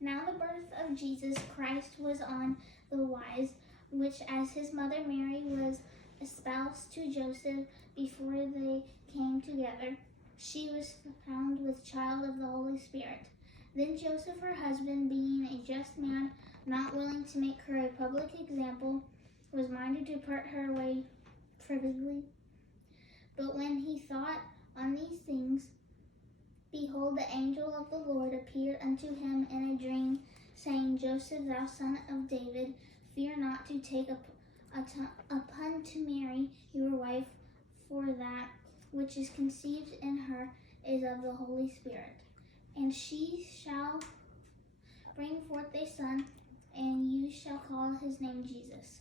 Now the birth of Jesus Christ was on the wise, which as his mother Mary was espoused to Joseph before they came together, she was found with child of the Holy Spirit. Then Joseph, her husband, being a just man, not willing to make her a public example, was minded to put her away privately. But when he thought on these things, behold, the angel of the Lord appeared unto him in a dream, saying, Joseph, thou son of David, fear not to take upon to Mary your wife, for that which is conceived in her is of the Holy Spirit. And she shall bring forth a son, and you shall call his name Jesus,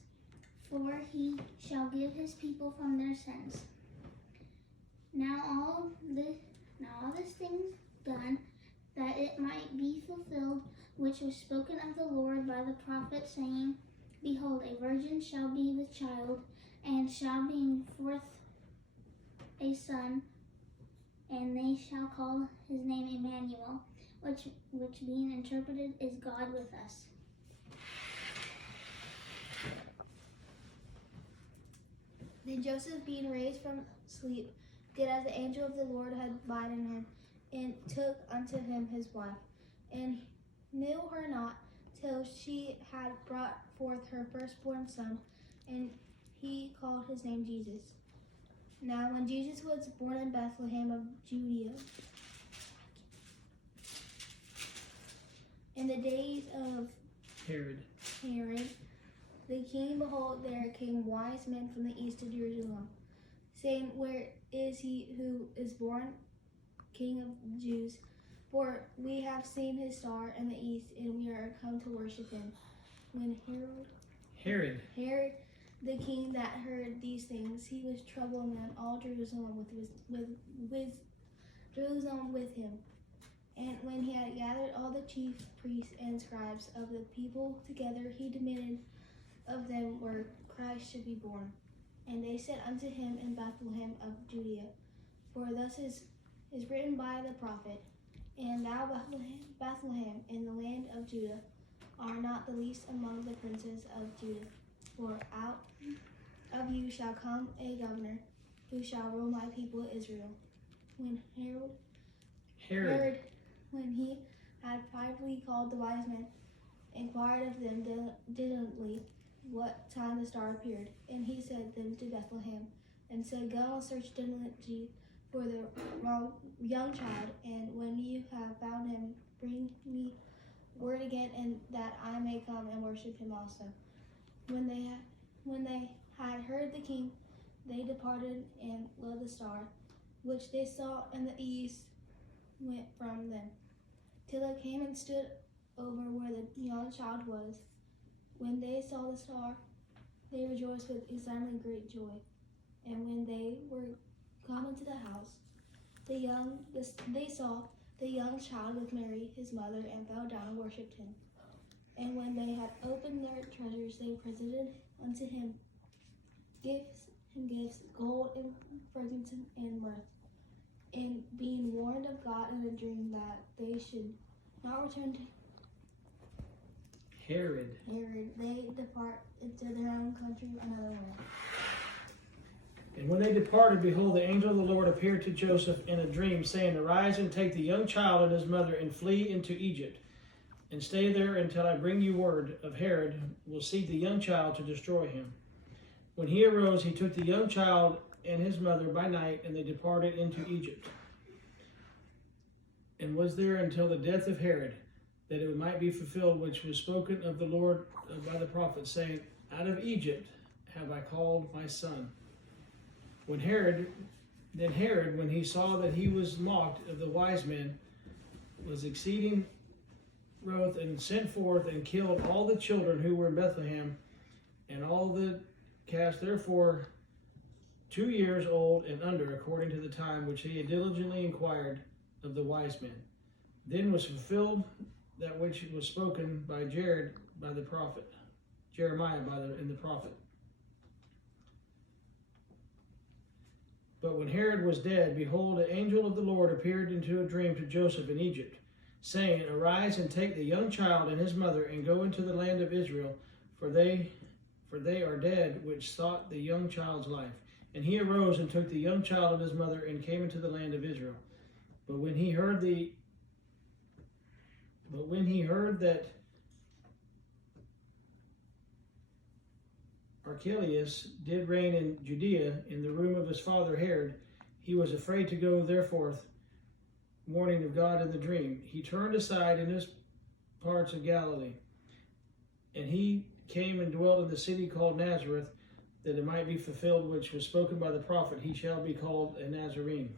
for he shall give his people from their sins. Now all this things done, that it might be fulfilled, which was spoken of the Lord by the prophet, saying, Behold, a virgin shall be with child, and shall bring forth a son, and they shall call his name Emmanuel, which being interpreted is God with us. Then Joseph, being raised from sleep, did as the angel of the Lord had bidden him, and took unto him his wife, and knew her not till she had brought forth her firstborn son, and he called his name Jesus. Now when Jesus was born in Bethlehem of Judea, in the days of Herod, the king, behold, there came wise men from the east to Jerusalem, saying, Where is he who is born King of the Jews? For we have seen his star in the east, and we are come to worship him. When Herod, the king, that heard these things, he was troubled, and all Jerusalem with him. And when he had gathered all the chief priests and scribes of the people together, he demanded of them where Christ should be born. And they said unto him, In Bethlehem of Judea. For thus is written by the prophet, And thou, Bethlehem, in the land of Judah, art not the least among the princes of Judah. For out of you shall come a governor, who shall rule my people Israel. When Herod, when he had privately called the wise men, inquired of them diligently what time the star appeared. And he sent them to Bethlehem, and said, Go and search diligently for the young child, and when you have found him, bring me word again, and that I may come and worship him also. When they had heard the king, they departed, and lo, the star, which they saw in the east, went from them, till it came and stood over where the young child was. When they saw the star, they rejoiced with exceedingly great joy. And when they were come into the house, they saw the young child with Mary his mother, and fell down and worshipped him. And when they had opened their treasures, they presented unto him gifts, gold and frankincense and myrrh. And being warned of God in a dream that they should not return to Herod, they depart into their own country another way. And when they departed, behold, the angel of the Lord appeared to Joseph in a dream, saying, Arise and take the young child and his mother, and flee into Egypt, and stay there until I bring you word of Herod will seek the young child to destroy him. When he arose, he took the young child and his mother by night, and they departed into Egypt, and was there until the death of Herod, that it might be fulfilled which was spoken of the Lord by the prophet, saying, Out of Egypt have I called my son. Then Herod, when he saw that he was mocked of the wise men, was exceeding wroth, and sent forth and killed all the children who were in Bethlehem, and all the cast therefore 2 years old and under, according to the time which he had diligently inquired of the wise men. Then was fulfilled that which was spoken by Jeremiah in the prophet. But when Herod was dead, behold, the angel of the Lord appeared into a dream to Joseph in Egypt, saying, Arise and take the young child and his mother, and go into the land of Israel, for they are dead which sought the young child's life. And he arose and took the young child and his mother, and came into the land of Israel. But when he heard that Archelaus did reign in Judea in the room of his father Herod, he was afraid to go therefore, warning of God in the dream. He turned aside in his parts of Galilee, and he came and dwelt in the city called Nazareth, that it might be fulfilled which was spoken by the prophet, He shall be called a Nazarene.